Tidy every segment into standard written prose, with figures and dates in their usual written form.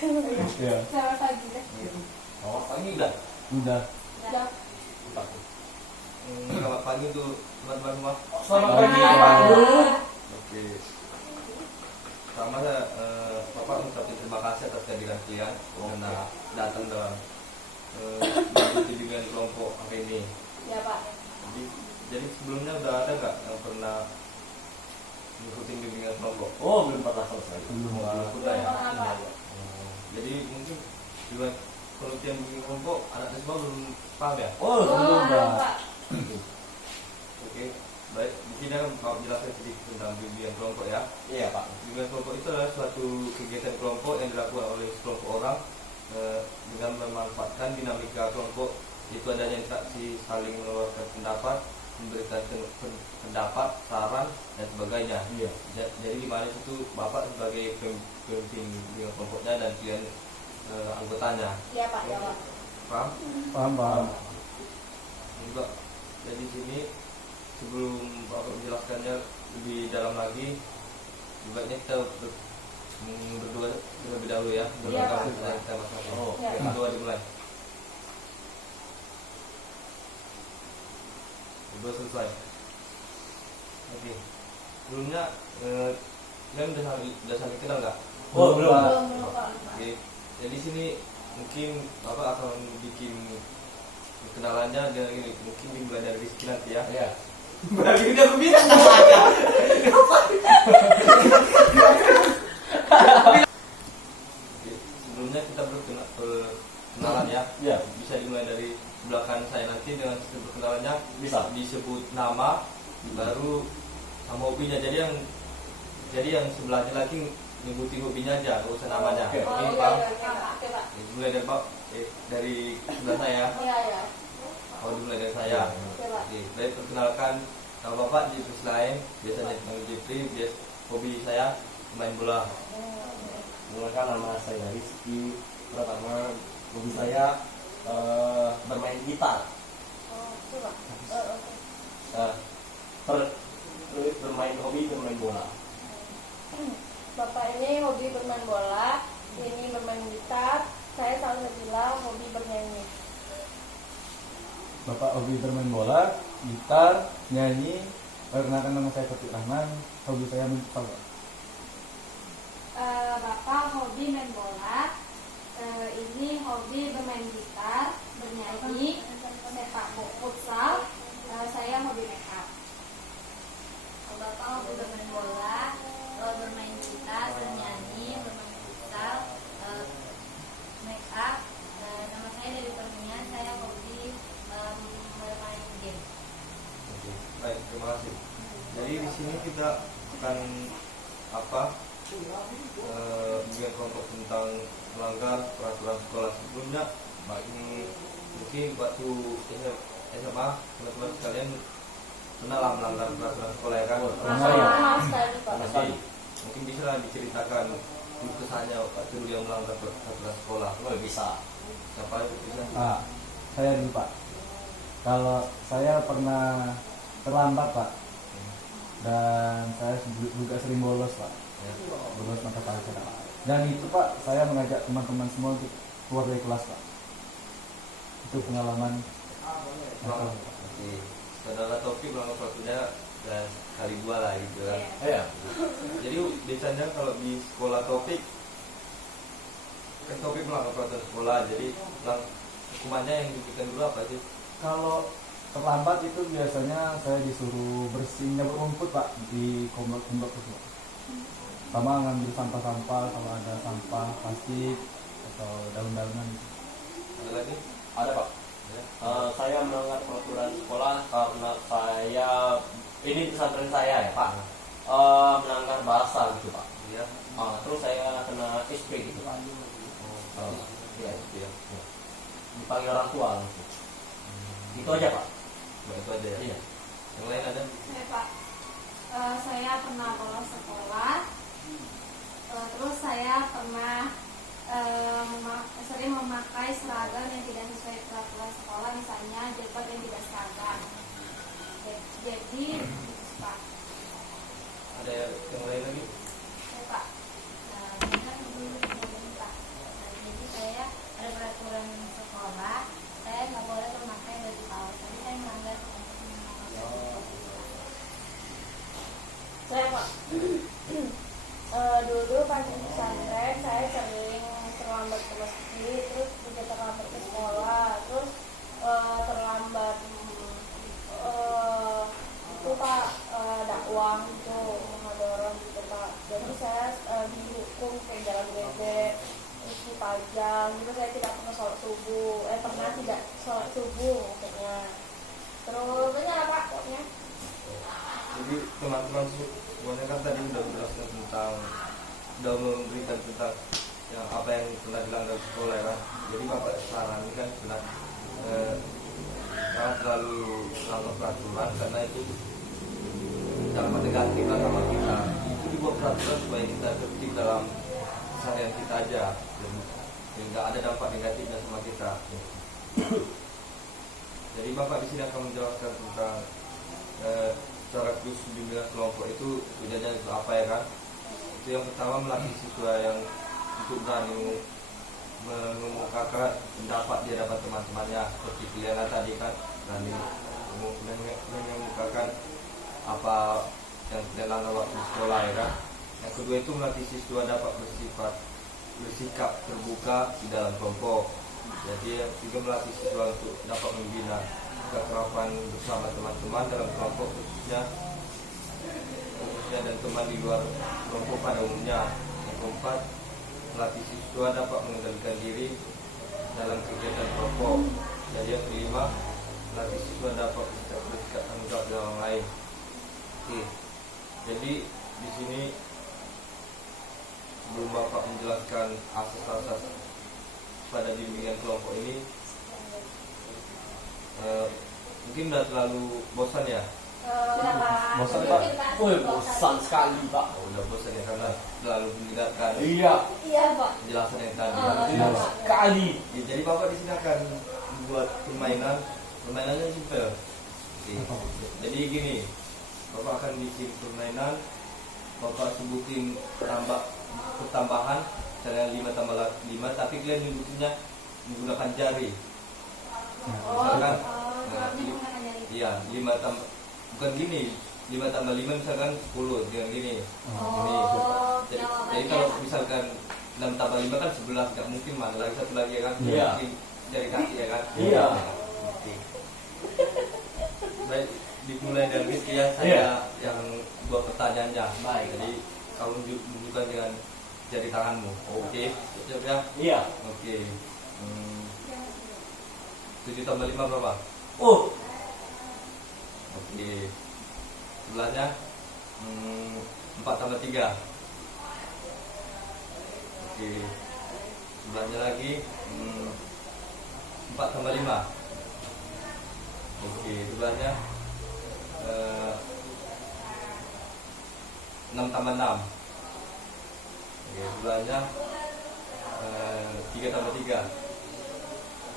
Iya. Selamat pagi deh. Selamat pagi udah. Udah. Udah. Selamat pagi untuk teman-teman semua. Selamat pagi, Pak Guru. Oke. Pertama Bapak mengucapkan terima kasih atas kehadiran kalian karena datang dalam mengikuti bimbingan kelompok hari ini. Ya Pak. Jadi sebelumnya udah ada nggak yang pernah mengikuti bimbingan kelompok? Oh, belum pernah selesai. Udah ya. Belum pernah, Pak. Jadi mungkin juga penelitian bimbingan kelompok anak semua belum paham ya? Oh, belum Belum, Pak. Pak. Oke, baik. Di sini akan mau jelaskan sedikit tentang bimbingan kelompok ya. Iya, Pak. Bimbingan kelompok itu adalah suatu kegiatan kelompok yang dilakukan oleh sekelompok orang dengan memanfaatkan dinamika kelompok, itu adanya interaksi, saling mengeluarkan pendapat, memberikan pendapat, saran dan sebagainya. Iya. Jadi di mana itu Bapak sebagai pemimpin bimbingan kelompoknya dan kalian anggotanya. Iya Pak, ya Pak. Paham? Paham. Juga. Jadi di sini sebelum Bapak menjelaskannya lebih dalam lagi, sebaiknya kita berdua terlebih dahulu ya. Iya, Pak. Kita masing-masing. Oh, Iya. Oke, berdua dimulai. Berdua selesai. Oke. Sebelumnya kalian udah saling kenal nggak? Oh, belum. Belum, Pak. Oke. Jadi sini mungkin Bapak akan bikin kenalannya dengan ini. Mungkin dimulai dari Rizky nanti ya. Iya. Berarti udah aku bilang namanya. Oke, sebelumnya kita kenalan ya. Iya. Bisa dimulai dari belakang saya nanti dengan kenalannya. Bisa. Disebut nama, baru sama hobinya. Jadi yang sebelahnya lagi nyebutin hobinya aja, nggak usah namanya. Oke. Oh, Oke, iya, Pak. iya, iya, Pak. Oke, Pak. Dimulai dari Pak, dari sebelah saya. Iya, iya. Oh, dimulai dari saya. Oke, Pak. Oke, baik, perkenalkan nama Bapak Jeffrey Slain, biasanya dipanggil Jeffrey. Hobi saya main bola. Mengenalkan nama saya Rizky. Pertama, hobi saya bermain gitar. Oh, oke, Pak. Oke. Bermain bola. Bapak ini hobi bermain bola, ini bermain gitar, saya selalu bilang hobi bernyanyi. Bapak hobi bermain bola, gitar, nyanyi. Perkenalkan nama saya Fatik Rahman. Hobi saya main futsal. Bapak hobi main bola, ini hobi bermain gitar, bernyanyi, sepak bola, futsal, saya hobi makeup. Bapak hobi bermain bola, bermain gitar, bernyanyi, bermain futsal, make up. Nama saya dari Permian, saya hobi bermain game. Oke, baik, terima kasih. Jadi di sini kita akan bimbingan kelompok tentang melanggar peraturan sekolah. Sebelumnya, ini mungkin waktu SMA teman-teman sekalian pernah melanggar peraturan sekolah ya kan? Pernah sekali, Pak. Jadi, mungkin bisa lah diceritakan kesannya waktu dulu yang melanggar peraturan sekolah. Oh, bisa. Siapa yang bisa? Pak, saya dulu Pak. Kalau saya pernah terlambat Pak, dan saya juga sering bolos Pak. Ya. Bolos mata pelajaran. Dan itu Pak, saya mengajak teman-teman semua untuk keluar dari kelas Pak. Itu pengalaman. Oke. Saudara Taufik melanggar peraturannya dan kali 2 lah gitu kan. Iya. Jadi biasanya kalau di sekolah Taufik kan Taufik melanggar peraturan sekolah, jadi hukumannya yang diberikan dulu apa sih? Kalau terlambat itu biasanya saya disuruh bersih nyabut rumput Pak di komplek itu Pak. Sama ngambil sampah-sampah kalau ada sampah plastik atau daun-daunan. Ada lagi? Ada, Pak. Ya. Saya melanggar peraturan sekolah karena saya ini pesantren saya ya Pak. Melanggar bahasa gitu Pak. Iya. Terus saya kena SP gitu Pak. Iya. Iya. Dipanggil orang tua langsung. Itu aja Pak. Nah, itu aja ya. Iya. Yang lain ada? Saya Pak, saya pernah bolos sekolah, terus saya pernah sering memakai seragam yang tidak sesuai peraturan sekolah, misalnya jilbab yang tidak seragam. Jadi Pak. Ada yang lain lagi? Ya Pak. Ingat dulu Pak. dulu pas di pesantren saya sering terlambat ke masjid, terus juga terlambat ke sekolah, terus terlambat itu Pak, dakwah gitu, muhadharah gitu Pak. Jadi saya dihukum kayak jalan bebek, terus dipajang gitu. Saya tidak pernah sholat subuh, pernah tidak sholat subuh maksudnya. Terus banyak lah Pak pokoknya. Jadi teman-teman semuanya kan tadi udah menjelaskan tentang, udah memberikan tentang yang apa yang pernah dilanggar di sekolah ya kan. Jadi bapak saran ini kan pernah jangan terlalu melanggar peraturan karena itu dampak negatif lah sama kita. Itu dibuat peraturan supaya kita tertib dalam keseharian kita aja, dan nggak ada dampak negatifnya sama kita. Jadi bapak di sini akan menjelaskan tentang cara bimbingan kelompok itu tujuannya itu apa ya kan? Itu yang pertama melatih siswa yang untuk berani mengemukakan pendapat di hadapan teman-temannya, seperti pilihan tadi kan, berani mengemukakan apa yang dilanggar waktu sekolah ya kan. Yang kedua itu melatih siswa dapat bersikap terbuka di dalam kelompok. Jadi juga melatih siswa untuk dapat membina keakraban bersama teman-teman dalam kelompok khususnya dan teman di luar kelompok pada umumnya. Yang keempat, melatih siswa dapat mengendalikan diri dalam kegiatan kelompok. Dan yang kelima, melatih siswa dapat bersikap tanggung jawab dengan orang lain. Oke. Jadi di sini sebelum bapak menjelaskan asas-asas pada bimbingan kelompok ini, mungkin udah terlalu bosan ya? Udah Pak. Bosan, Mungkin, Pak? Bosan sekali Pak. Udah bosan ya karena terlalu mendengarkan Iya, Iya Pak. penjelasan yang tadi. Iya, Pak. sekali. Ya, jadi bapak di sini akan membuat permainannya simpel. Oke. Jadi gini, bapak akan bikin permainan, bapak sebutin pertambahan, misalnya 5 tambah 5, tapi kalian menyebutnya menggunakan jari. Misalkan, menggunakan jari. iya 5 tambah, bukan gini, 5 tambah 5 misalkan 10, dengan gini. Ini. Jadi kalau misalkan 6 tambah 5 kan 11, nggak mungkin mana lagi satu lagi ya kan? Iya. Mungkin jari kaki ya kan? Iya. Oke. Baik, dimulai dari ya, saya Iya. yang buat pertanyaannya. Baik. Jadi kamu menunjukkan dengan jari tanganmu. Oke, siap ya? Iya. Oke. 7 tambah 5 berapa? Oh, Oke. Sebelahnya 4 tambah 3. Oke. Sebelahnya lagi 4 tambah 5. Oke, sebelahnya 6 tambah 6. Oke, sebelahnya 3 tambah 3.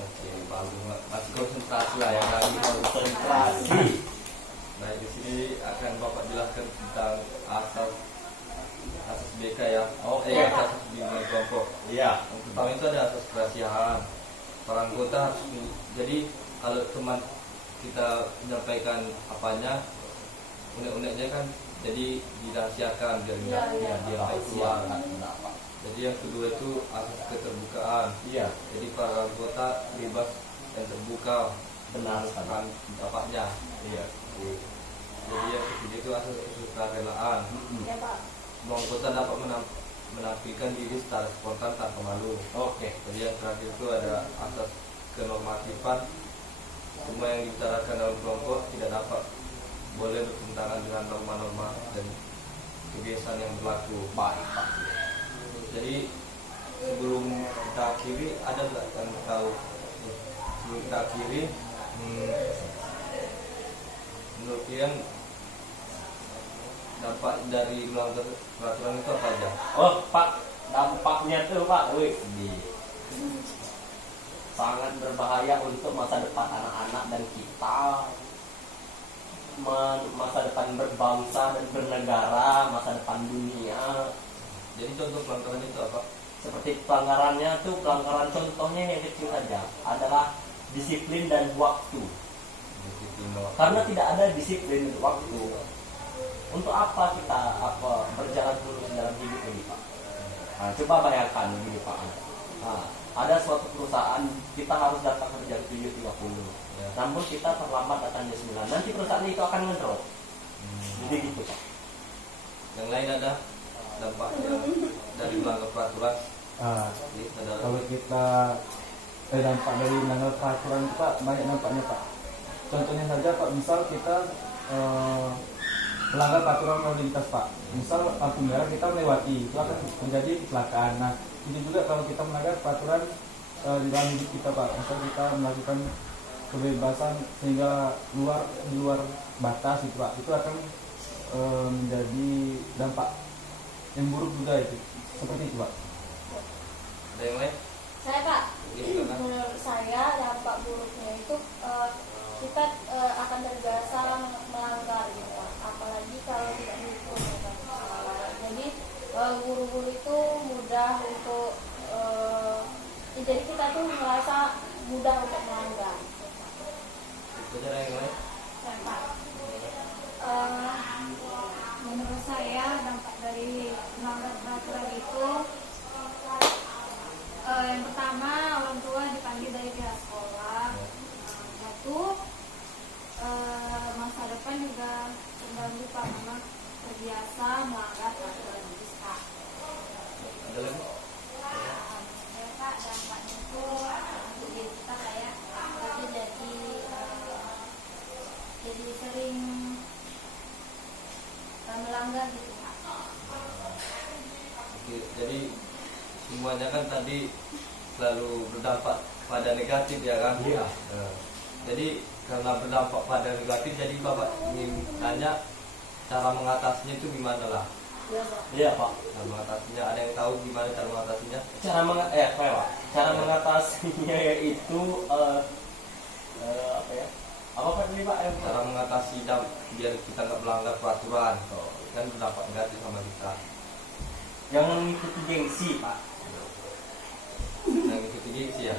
Oke, bagus, masih konsentrasi lah ya kan? konsentrasi. Nah, di sini akan bapak jelaskan tentang asas BK ya. Oke. Asas bimbingan kelompok. Iya. Yang pertama itu ada asas kerahasiaan. Para anggota harus jadi kalau teman kita menyampaikan apanya, unek-uneknya kan jadi dirahasiakan biar Iya, iya. dia nggak keluar. Jadi yang kedua itu asas keterbukaan. Iya. Jadi para anggota bebas dan terbuka Benar menyampaikan pendapatnya. Iya. Jadi yang ketiga itu asas kesukarelaan. Ya Pak. Semua anggota dapat menampilkan diri secara spontan tanpa malu. Oke. Jadi yang terakhir itu ada asas kenormatifan. Semua yang dibicarakan dalam kelompok tidak dapat boleh bertentangan dengan norma-norma dan kebiasaan yang berlaku. Baik. Jadi sebelum kita akhiri, ada nggak yang tahu sebelum kita akhiri, menurut kalian dampak dari melanggar peraturan itu apa aja? Oh Pak, dampaknya tuh Pak, wih, sangat berbahaya untuk masa depan anak-anak dan kita, masa depan berbangsa dan bernegara, masa depan dunia. Jadi contoh pelanggaran itu apa? Seperti pelanggarannya tuh, pelanggaran contohnya yang kecil aja adalah disiplin dan waktu. Disiplin waktu. Karena tidak ada disiplin waktu, untuk apa kita berjalan terus dalam hidup ini Pak? Nah, coba bayangkan begini Pak. Nah, ada suatu perusahaan kita harus datang kerja di 7.30. Ya. Namun kita terlambat datang jam 9. Nanti perusahaan itu akan ngedrop. Jadi gitu Pak. Yang lain ada dampak yang dari melanggar peraturan. Ah, Jadi, saudara. kalau kita dampak dari melanggar peraturan itu Pak banyak dampaknya Pak. Contohnya saja Pak, misal kita melanggar peraturan lalu lintas Pak. Misal lampu merah kita melewati, itu akan terjadi kecelakaan. Nah, ini juga kalau kita melanggar peraturan di dalam hidup kita Pak. Misal kita melakukan kebebasan sehingga di luar batas itu Pak, itu akan menjadi dampak yang buruk juga itu. Seperti itu Pak. Ada yang lain? Saya Pak, Oke, silakan. menurut saya dampak buruknya itu kita akan terbiasa melanggar gitu Pak. Apalagi kalau tidak dihukum gitu, Pak. Jadi guru-guru itu mudah untuk jadi kita tuh merasa mudah untuk melanggar. Itu aja yang lain. Dan Pak, menurut saya dampak dari melanggar peraturan itu yang pertama orang tua dipanggil dari pihak sekolah. Satu, masa depan juga terganggu Pak, karena terbiasa melanggar peraturan itu Pak. Ada lagi? Ya Pak, dampaknya itu untuk diri kita kayak kita jadi sering melanggar gitu Pak. Oke, jadi semuanya kan tadi selalu berdampak pada negatif ya kan? Iya. Nah, jadi karena berdampak pada negatif, jadi Bapak ingin tanya cara mengatasinya itu gimana lah? Ya Pak. Iya Pak. Cara mengatasinya, ada yang tahu gimana cara mengatasinya? Cara mengatasinya itu apa ya? Apa Pak ini Pak? Cara mengatasi biar kita nggak melanggar peraturan, kan berdampak negatif sama kita. Yang mengikuti gengsi Pak. Yang ikuti gengsi ya.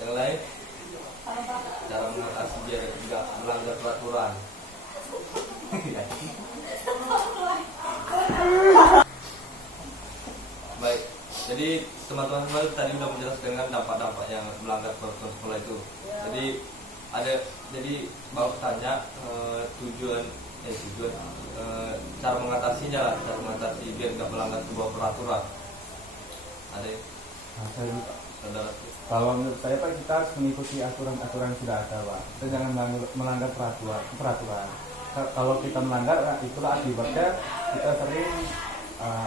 Yang lain, cara mengatasi biar nggak melanggar peraturan. Baik, jadi teman-teman semua tadi sudah menjelaskan dengan dampak-dampak yang melanggar peraturan sekolah itu. Jadi baru tanya tujuan cara mengatasinya lah, cara mengatasi biar nggak melanggar sebuah peraturan. Ada yang Nah, saya juga. saudara? Kalau menurut saya Pak, kita harus mengikuti aturan-aturan yang sudah ada Pak. Kita jangan melanggar peraturan. Kalau kita melanggar, nah, itulah akibatnya kita sering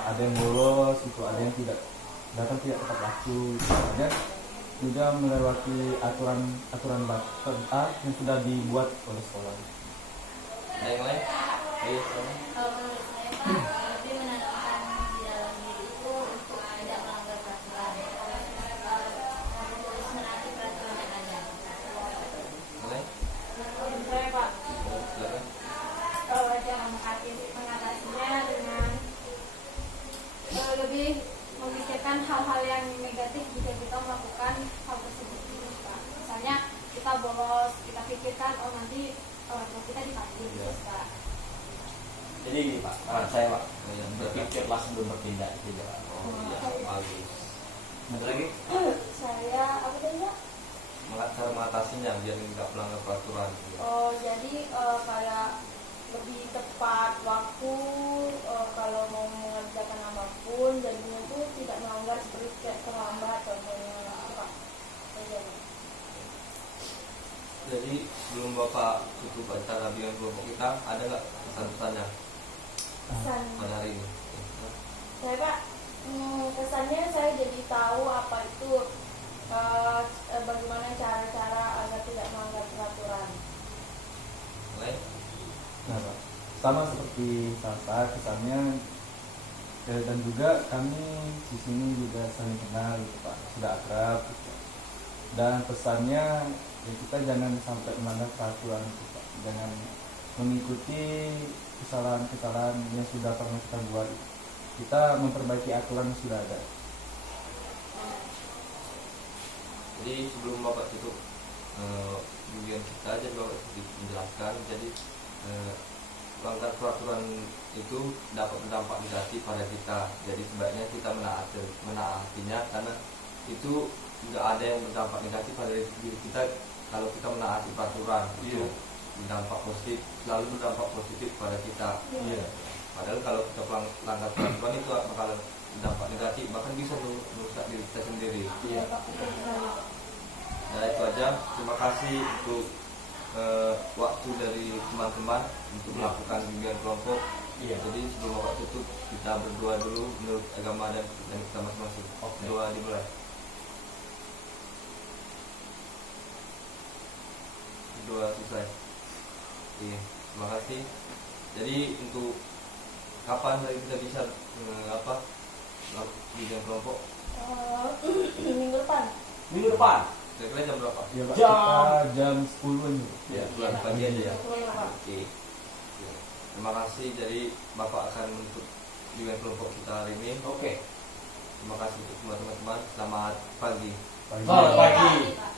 ada yang bolos, itu ada yang tidak datang tidak tepat waktu, gitu. Dan juga melewati aturan yang sudah dibuat oleh sekolah. Ada yang lain? Iya, silakan. Kalau menurut saya Pak, lebih menanamkan di dalam diri itu untuk tidak melanggar peraturan. Terus menaati peraturan yang ada. Yang lain? Menurut saya Pak, Silakan. Cara mengatasinya dengan lebih memikirkan hal-hal yang negatif jika kita melakukan hal tersebut gitu, Pak. Misalnya kita bolos, kita pikirkan nanti orang tua kita dipanggil gitu, Pak. Jadi gini Pak, saya Pak, Yang berpikirlah sebelum bertindak gitu. Oh iya, bagus. Ada lagi? saya apa tadi Pak? Cara mengatasinya biar nggak melanggar peraturan. Oh, jadi kayak lebih tepat waktu kalau mau mengerjakan apapun, jadinya tuh tidak melanggar seperti kayak terlambat contohnya Pak. Aja, Pak. Jadi sebelum Bapak tutup acara dengan kelompok kita, ada nggak pesan-pesannya Kesan pada hari ini? saya Pak, kesannya saya jadi tahu apa itu bagaimana cara-cara agar tidak melanggar peraturan. Lain? Nah, Pak, sama seperti Sasa kesannya, dan juga kami di sini juga saling kenal gitu Pak, sudah akrab gitu. Dan pesannya ya, kita jangan sampai melanggar peraturan gitu Pak, jangan mengikuti kesalahan-kesalahan yang sudah pernah kita buat. Kita memperbaiki aturan yang sudah ada. Jadi sebelum Bapak tutup bagian kita aja Bapak sedikit menjelaskan. Jadi melanggar peraturan itu dapat berdampak negatif pada kita. Jadi sebaiknya kita menaatinya, karena itu nggak ada yang berdampak negatif pada diri kita kalau kita menaati peraturan. Itu berdampak positif, selalu berdampak positif pada kita. Iya. Padahal kalau kita melanggar peraturan itu bakalan berdampak negatif, bahkan bisa merusak diri kita sendiri. Iya. Nah itu aja. Terima kasih untuk waktu dari teman-teman untuk melakukan bimbingan kelompok. Iya. Jadi sebelum Bapak tutup, kita berdoa dulu menurut agama dan kita masing-masing. Oke. Doa dimulai. Doa selesai. Oke, terima kasih. Jadi untuk kapan kita bisa bimbingan kelompok? Minggu depan. Minggu depan. Kira-kira jam berapa? Ya, Pak, Jam. kita jam 10 ini. Ya, bulan pagi aja ya. Pak. Oke. Ya. Terima kasih. Jadi Bapak akan menutup bimbingan kelompok kita hari ini. Oke. Terima kasih untuk semua teman-teman. Selamat pagi. Pagi. Selamat pagi. Pak.